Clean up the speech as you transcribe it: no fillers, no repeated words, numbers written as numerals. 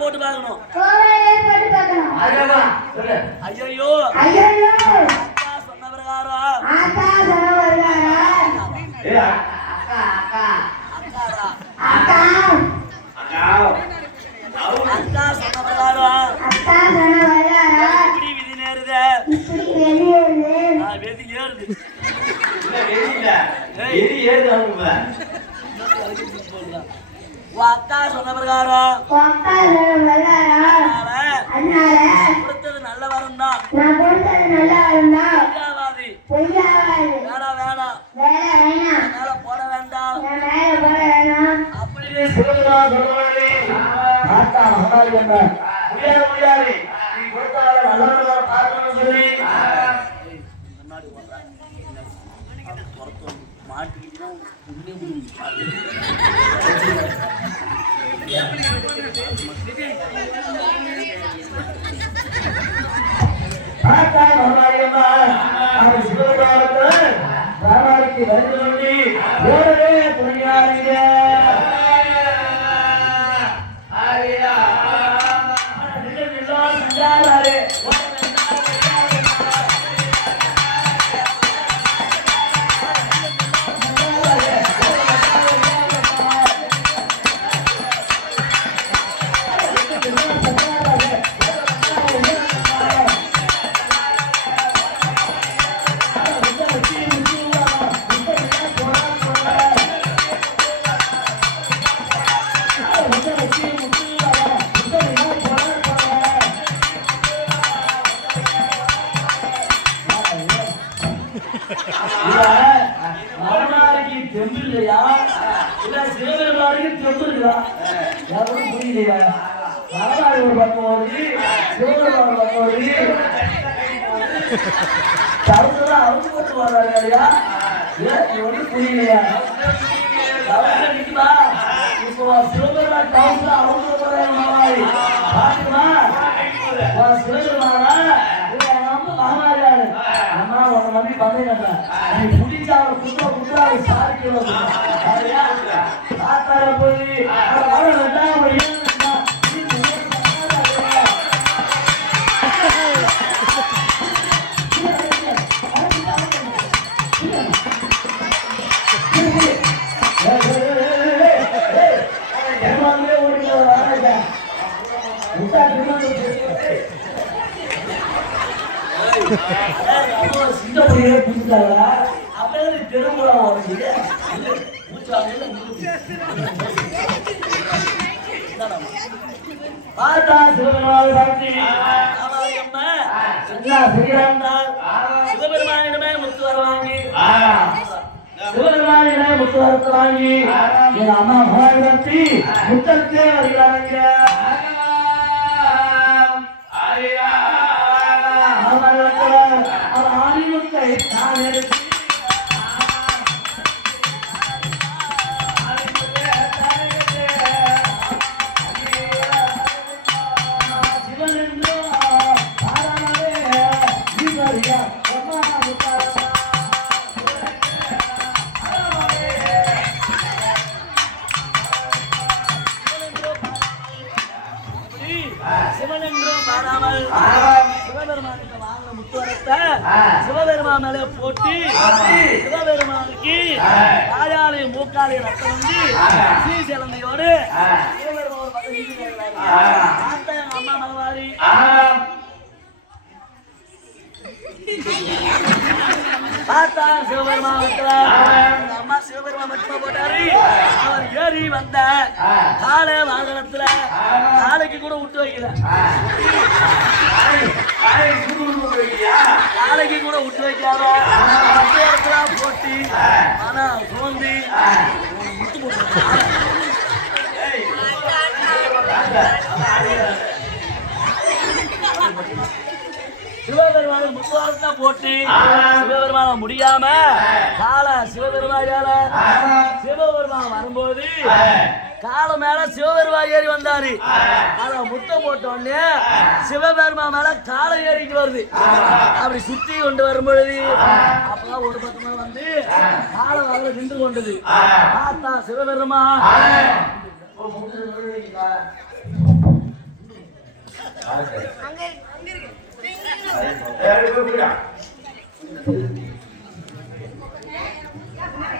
போட்டு பார்க்கணும். ஐயோ சொன்ன பிரகாரம் அக்கா சொன்ன பிரகாரம் இப்படி விதி நேருது வெதி ஏறுது அக்கா சொன்ன பிரகாரம் கொடுத்தது நல்ல வரம் தான். வேணாம் மேல போட வேண்டாம். அப்படியே மாட்டிக்கிட்டு சிவபெருமானிடமே முத்து வர வாங்கி என் அம்மா மகாவிடத்தி முத்தத்தே வருகிறாங்க. ஆணிமுத்தை நான் எடுத்து சிவபெருமான் மேலே போட்டு சிவபெருமானுக்கு தாயாலையும் மூக்காலையும் ரத்தம் வந்து ஸ்ரீசேலந்தையோடு அம்மா மகவாரி பார்த்தா சிவபெருமான் அம்மா சிவபெருமான் மட்டுமா போட்டாரு. அவர் ஏறி வந்த காலை வாகனத்துல காலைக்கு கூட விட்டு வைக்கல, காலைக்கு கூட விட்டு வைக்காம போட்டி ஆனா சோந்தி முட்டு போட்டு சிவபெருமான முத்துவாரத்தை போட்டு சிவபெருமான முடியாம கால சிவபெருமாயால சிவபெருமான் வரும்போது கால மேல சிவபெருமான் ஏறி வந்தாரு. அத முட்டை போட்ட உடனே சிவபெருமா மேல காலை ஏறிட்டு வருது. அப்படி சுத்தி கொண்டு வரும்பொழுது அப்பதான் ஒரு பக்கமா வந்து காலை வாழ நின்று கொண்டது. பார்த்தா சிவபெருமா